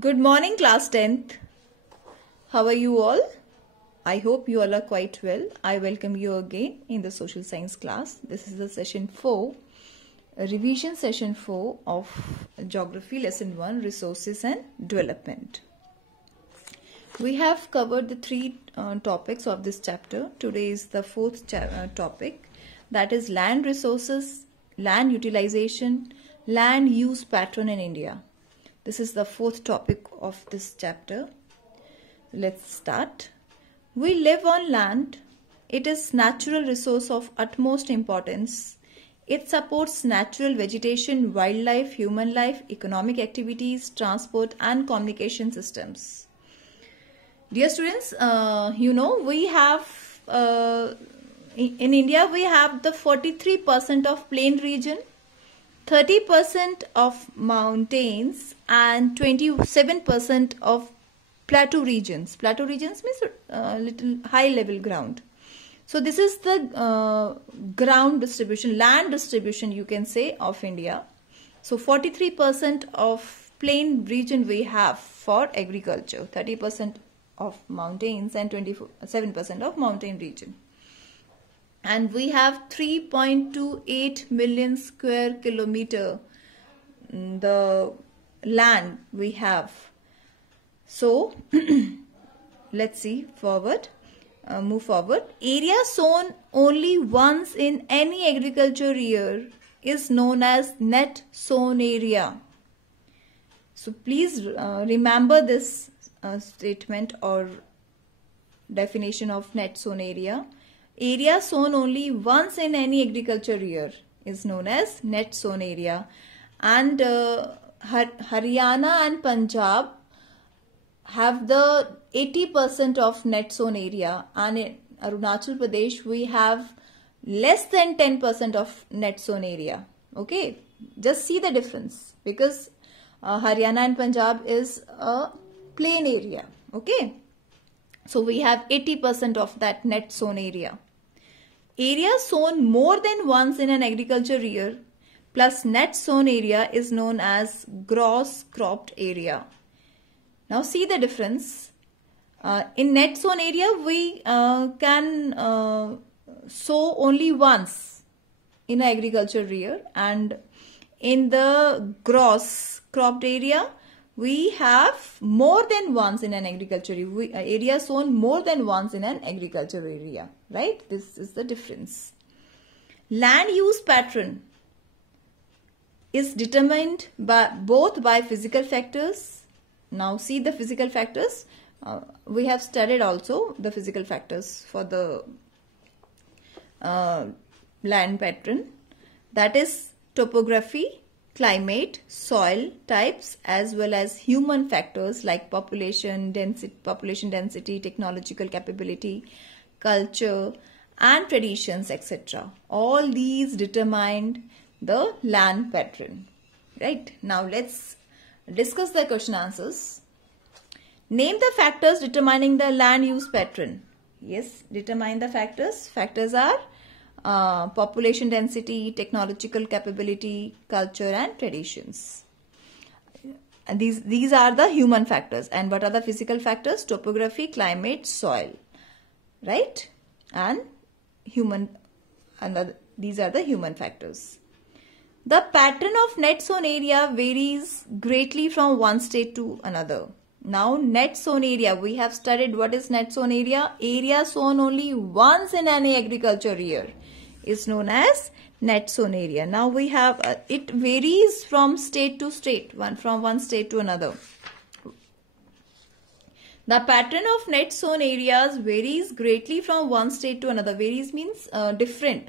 Good morning, class 10th. How are you all? I hope you all are quite well. I welcome you again in the social science class. This is the session 4, revision session 4 of geography lesson 1, resources and development. We have covered the three topics of this chapter. Today is the fourth topic, that is land resources, land utilization, land use pattern in India. This is the fourth topic of this chapter. Let's start. We live on land. It is natural resource of utmost importance. It supports natural vegetation, wildlife, human life, economic activities, transport and communication systems. Dear students, we have in India we have the 43% of plain region, 30% of mountains and 27% of plateau regions. Plateau regions means little high level ground. So this is the ground distribution, land distribution you can say of India. So 43% of plain region we have for agriculture, 30% of mountains and 27% of mountain region. And we have 3.28 million square kilometer the land we have. So let's see forward, move forward. Area sown only once in any agriculture year is known as net sown area. So please remember this statement or definition of net sown area. Area sown only once in any agriculture year is known as net sown area. And Haryana and Punjab have the 80% of net sown area, and in Arunachal Pradesh we have less than 10% of net sown area. Okay, just see the difference, because Haryana and Punjab is a plain area. Okay, so we have 80% of that net sown area. Area sown more than once in an agriculture year plus net sown area is known as gross cropped area. Now see the difference. In net sown area we can sow only once in an agriculture year, and in the gross cropped area we have more than once in an agriculture area sown more than once in an agriculture area, right? This is the difference. Land use pattern is determined both by physical factors. Now see the physical factors. We have studied also the physical factors for the land pattern, that is topography, climate, soil types, as well as human factors like population density, technological capability, culture and traditions, etc. All these determined the land pattern. Right, now let's discuss the question answers. Name the factors determining the land use pattern. Yes, determine the factors. Factors are population density, technological capability, culture and traditions. And these are the human factors. And what are the physical factors? Topography, climate, soil, right? And human, and these are the human factors. The pattern of net sown area varies greatly from one state to another. Now net sown area, we have studied what is net sown area. Area sown only once in any agriculture year is known as net sown area. Now we have it varies from state to state, from one state to another. The pattern of net sown areas varies greatly from one state to another. Varies means different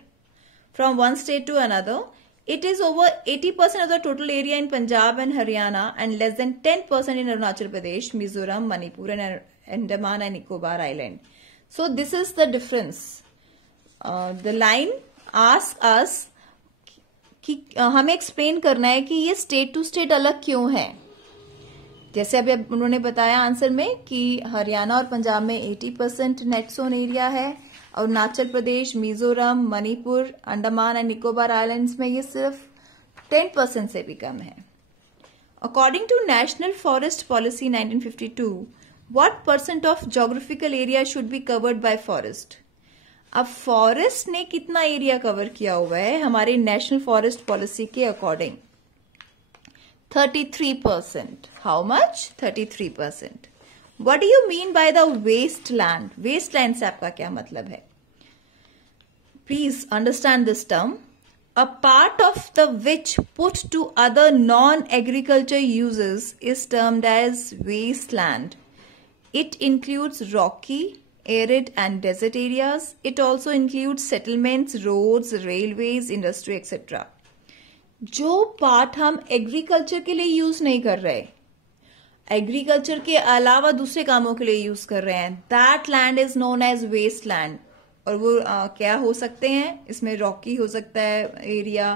from one state to another. It is over 80% of the total area in Punjab and Haryana and less than 10% in Arunachal Pradesh, Mizoram, Manipur and Andaman and Nicobar Island. So this is the difference. The line asks us कि हमें explain करना है कि ये state to state अलग क्यों है. जैसे अभी उन्होंने बताया आंसर में कि हरियाणा और पंजाब में 80% नेट सोन एरिया है, अरुणाचल प्रदेश, मिजोरम, मणिपुर, अंडमान एंड निकोबार आइलैंड्स में ये सिर्फ 10% से भी कम है. According to National Forest Policy 1952, what % of geographical area should be covered by forest? अब फॉरेस्ट ने कितना एरिया कवर किया हुआ है हमारे नेशनल फॉरेस्ट पॉलिसी के according? 33%. How much? 33%. What do you mean by the wasteland? Wasteland से आपका क्या मतलब है? Please understand this term. A part of the which put to other non-agriculture uses is termed as wasteland. It includes rocky, arid and desert areas. It also includes settlements, roads, railways, industry, etc. जो part हम agriculture के लिए use नहीं कर रहे, agriculture के अलावा दूसरे कामों के लिए यूज कर रहे हैं, that land is known as waste land. और वो क्या हो सकते हैं? इसमें रॉकी हो सकता है area,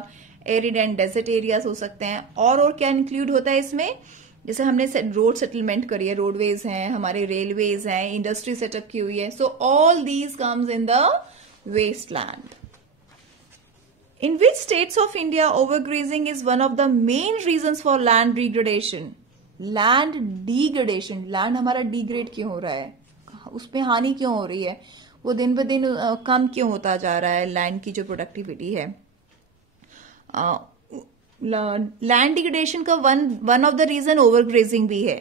arid and desert areas हो सकते हैं. और क्या इंक्लूड होता है इसमें? जैसे हमने रोड सेटलमेंट करी है, रोडवेज हैं, हमारे रेलवेज हैं, इंडस्ट्री सेटअप की हुई है. So all these comes in the waste land. In which states of India overgrazing is one of the main reasons for land degradation? Land degradation, land हमारा degrade क्यों हो रहा है, उसमें हानि क्यों हो रही है, वो दिन ब दिन कम क्यों होता जा रहा है लैंड की जो प्रोडक्टिविटी है. लैंड डिग्रेडेशन का one of the reason overgrazing भी है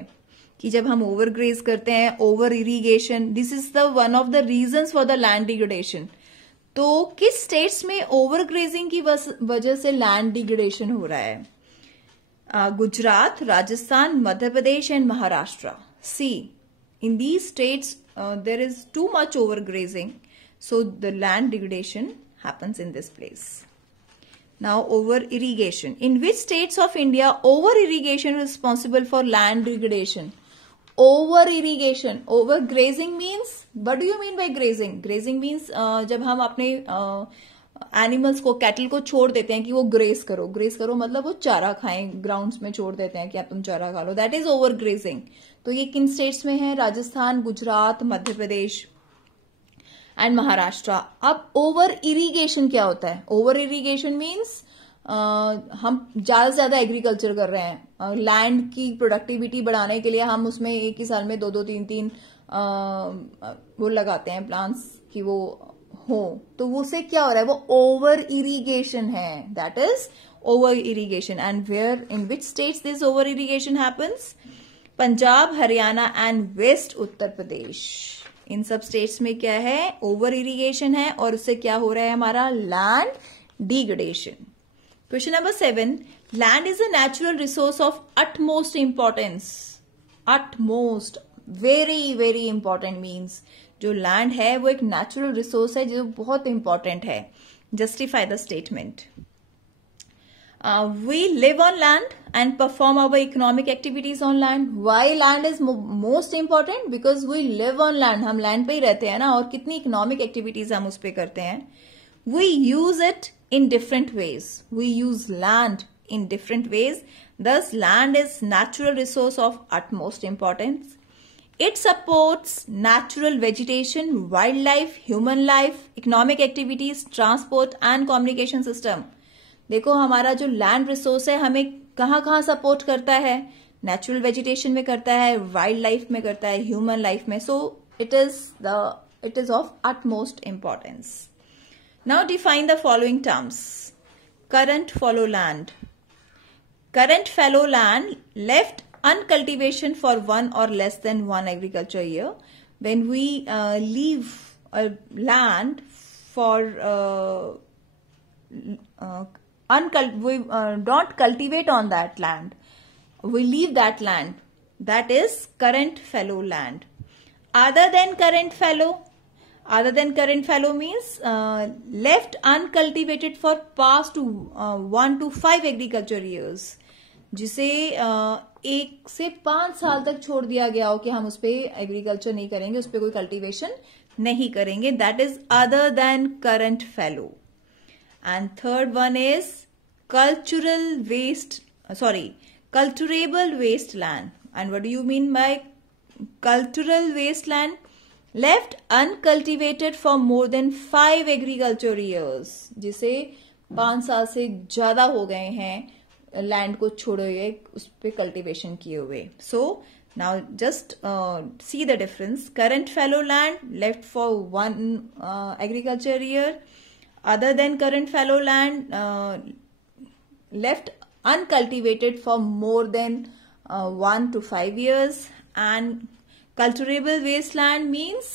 कि जब हम ओवरग्रेज करते हैं, over irrigation, this is the one of the reasons for the land degradation. तो किस स्टेट्स में ओवरग्रेजिंग की वजह से लैंड डिग्रेडेशन हो रहा है? Gujarat, Rajasthan, Madhya Pradesh and Maharashtra. See, in these states there is too much overgrazing, so the land degradation happens in this place. Now, over irrigation. In which states of India over irrigation is responsible for land degradation? Over irrigation, over grazing means, what do you mean by grazing? Grazing means जब हम अपने animals को, cattle को छोड़ देते हैं कि वो ग्रेस करो. ग्रेस करो मतलब वो चारा खाएं, ग्राउंड्स में छोड़ देते हैं कि आप तुम चारा खा लो, दैट इज ओवर ग्रेजिंग. तो ये किन स्टेट्स में है? राजस्थान, गुजरात, मध्य प्रदेश एंड महाराष्ट्र. अब ओवर इरीगेशन क्या होता है? ओवर इरीगेशन मीन्स हम ज्यादा से ज्यादा एग्रीकल्चर कर रहे हैं, लैंड की प्रोडक्टिविटी बढ़ाने के लिए हम उसमें एक ही साल में दो तीन वो लगाते हैं प्लांट्स कि वो हो. तो वो से क्या हो रहा है? वो ओवर इरीगेशन है, that is over irrigation. And where, in which states this over irrigation happens? Punjab, Haryana and west Uttar Pradesh. इन सब स्टेट्स में क्या है? ओवर इरीगेशन है और उससे क्या हो रहा है? हमारा land degradation. Question number 7. Land is a natural resource of utmost importance. Utmost, very very important means जो land है वो एक natural resource है जो बहुत important है. Justify the statement. We live on land and perform our economic activities on land. Why land is most important? Because we live on land. हम land पे ही रहते हैं ना, और कितनी economic activities हम उस पे करते हैं. We use it in different ways. We use land in different ways. Thus, land is natural resource of utmost importance. It supports natural vegetation, wildlife, human life, economic activities, transport and communication system. देखो हमारा जो land resource है हमें कहाँ कहाँ support करता है? Natural vegetation में करता है, wildlife में करता है, human life में. So it is of utmost importance. Now define the following terms. Current fallow land. Current fallow land left uncultivation for one or less than one agriculture year. When we leave a land for we don't cultivate on that land, we leave that land, that is current fallow land. Other than current fallow means left uncultivated for past 1 to 5 agriculture years, जिसे 1 से 5 साल तक छोड़ दिया गया हो कि हम उस पे एग्रीकल्चर नहीं करेंगे, उस पे कोई कल्टीवेशन नहीं करेंगे. That is other than current fallow. And third one is culturable wasteland. And what do you mean by cultural wasteland? Left uncultivated for more than 5 agriculture years, जिसे 5 साल से ज्यादा हो गए हैं, लैंड को छोड़े हुए, उस पे कल्टीवेशन किए हुए. So now just see the difference. Current fallow land left for 1 agriculture year. Other than current fallow land, left uncultivated for more than 1 to 5 years, and cultivable wasteland means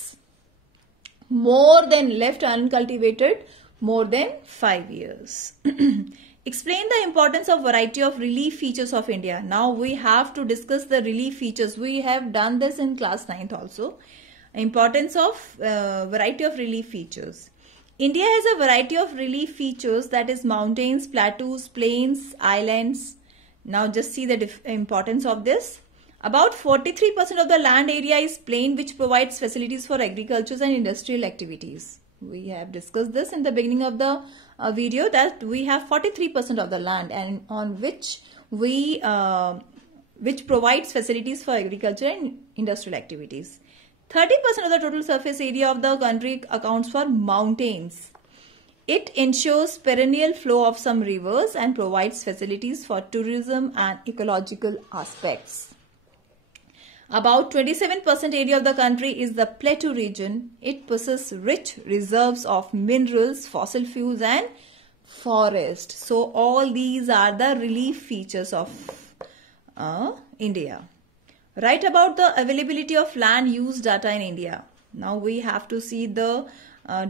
more than left uncultivated more than 5 years. Explain the importance of variety of relief features of India. Now we have to discuss the relief features. We have done this in class 9th also. Importance of variety of relief features. India has a variety of relief features, that is mountains, plateaus, plains, islands. Now just see the importance of this. About 43% of the land area is plain, which provides facilities for agriculture and industrial activities. We have discussed this in the beginning of the video, that we have 43% of the land and on which which provides facilities for agriculture and industrial activities. 30% of the total surface area of the country accounts for mountains. It ensures perennial flow of some rivers and provides facilities for tourism and ecological aspects. About 27% area of the country is the plateau region. It possesses rich reserves of minerals, fossil fuels and forest. So all these are the relief features of India. Write about the availability of land use data in India. Now we have to see the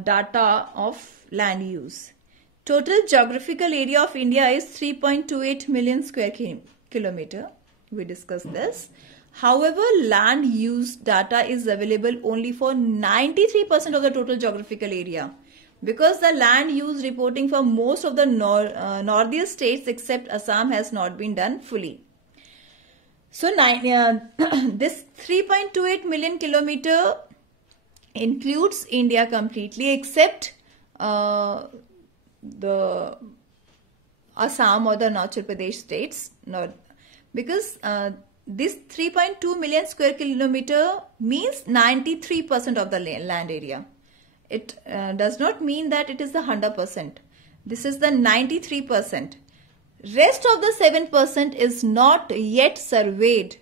data of land use. Total geographical area of India is 3.28 million square kilometer. We discussed this. However, land use data is available only for 93% of the total geographical area, because the land use reporting for most of the northeast states except Assam has not been done fully. So this 3.28 million kilometer includes India completely except the Assam or the Arunachal Pradesh states, because this 3.2 million square kilometer means 93% of the land area. It does not mean that it is the 100%. This is the 93%. Rest of the 7% is not yet surveyed,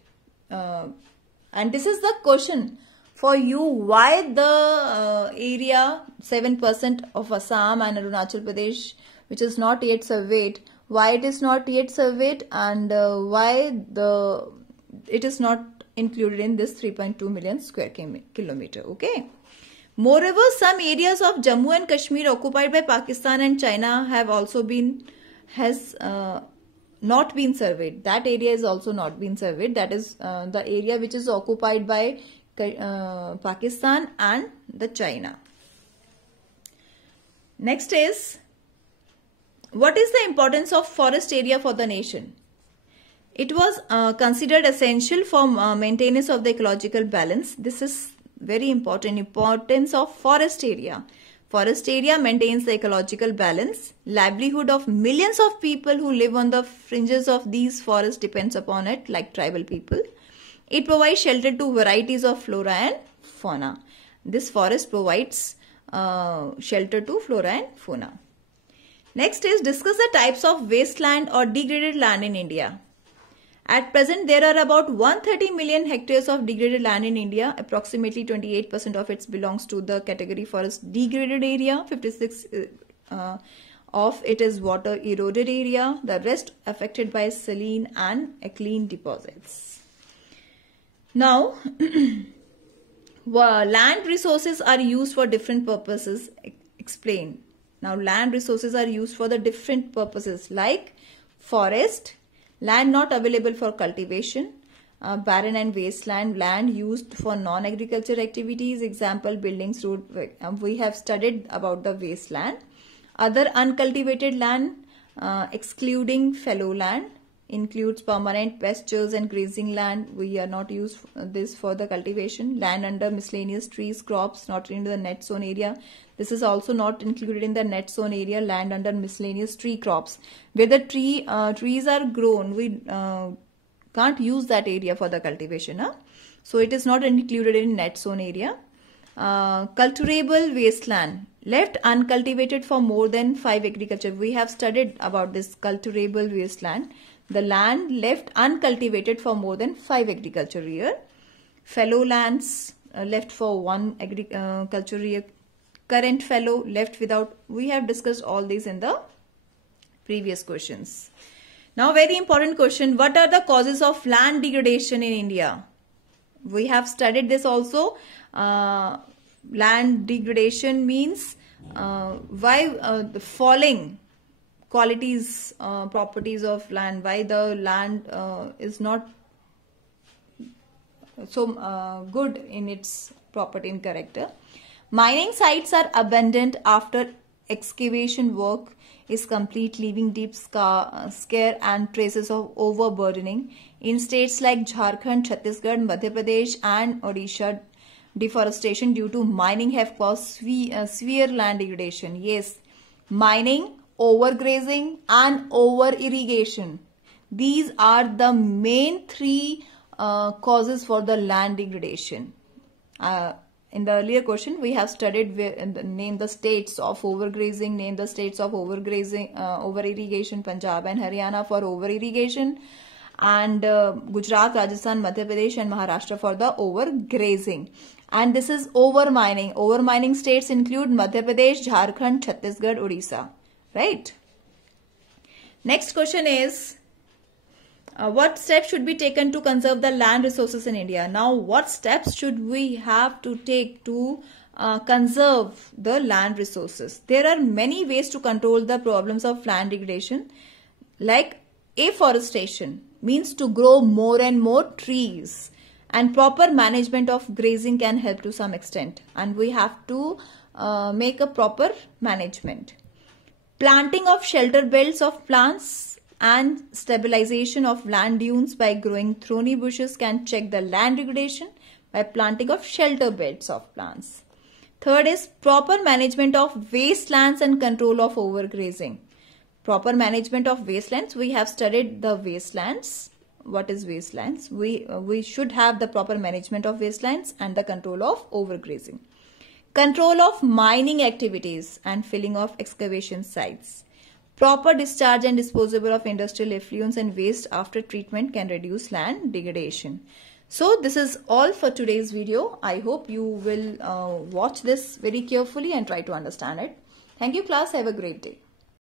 and this is the question for you: why the area 7% of Assam and Arunachal Pradesh, which is not yet surveyed, why it is not yet surveyed, and why it is not included in this 3.2 million square kilometer. Okay. Moreover, some areas of Jammu and Kashmir occupied by Pakistan and China have also not been surveyed. That area is also not been surveyed. That is the area which is occupied by Pakistan and the China. Next is, what is the importance of forest area for the nation? It was considered essential for maintenance of the ecological balance. This is very important. Importance of forest area. Forest area maintains the ecological balance. Livelihood of millions of people who live on the fringes of these forests depends upon it, like tribal people. It provides shelter to varieties of flora and fauna. This forest provides shelter to flora and fauna. Next is, discuss the types of wasteland or degraded land in India. At present, there are about 130 million hectares of degraded land in India. Approximately 28% of it belongs to the category forest degraded area. 56% of it is water eroded area. The rest affected by saline and alkaline deposits. Now, land resources are used for different purposes. Explain. Now, land resources are used for the different purposes like forest, land not available for cultivation, barren and wasteland, land used for non-agriculture activities, example buildings, road. We have studied about the wasteland. Other uncultivated land, excluding fallow land, includes permanent pastures and grazing land. We are not used this for the cultivation. Land under miscellaneous trees, crops, not in the net zone area. This is also not included in the net zone area. Land under miscellaneous tree crops, where the trees are grown, we can't use that area for the cultivation. So it is not included in net zone area. Cultivable wasteland, left uncultivated for more than 5 agriculture. We have studied about this cultivable wasteland. the land left uncultivated for more than 5 agriculture year. Fallow lands left for 1 agriculture year. Current fallow left without. We have discussed all these in the previous questions. Now very important question, what are the causes of land degradation in India? We have studied this also. Land degradation means why the falling qualities, properties of land, why the land is not so good in its property and character. Mining sites are abandoned after excavation work is complete, leaving deep scare and traces of overburdening. In states like Jharkhand, Chhattisgarh, Madhya Pradesh and Odisha, deforestation due to mining have caused severe land degradation. Yes, mining, overgrazing and over-irrigation. These are the main 3 causes for the land degradation. In the earlier question, we have studied name the states of overgrazing, name the states of overgrazing, over-irrigation, Punjab and Haryana for over-irrigation, and Gujarat, Rajasthan, Madhya Pradesh and Maharashtra for the overgrazing. And this is over-mining. Over-mining states include Madhya Pradesh, Jharkhand, Chhattisgarh, Odisha. Right? Next question is, what steps should be taken to conserve the land resources in India? Now, what steps should we have to take to conserve the land resources? There are many ways to control the problems of land degradation, like afforestation means to grow more and more trees, and proper management of grazing can help to some extent, and we have to make a proper management. Planting of shelter belts of plants and stabilization of land dunes by growing thorny bushes can check the land degradation by planting of shelter belts of plants. Third is proper management of wastelands and control of overgrazing. Proper management of wastelands. We have studied the wastelands. What is wastelands? We should have the proper management of wastelands and the control of overgrazing. Control of mining activities and filling of excavation sites. Proper discharge and disposal of industrial effluents and waste after treatment can reduce land degradation. So this is all for today's video. I hope you will watch this very carefully and try to understand it. Thank you class. Have a great day.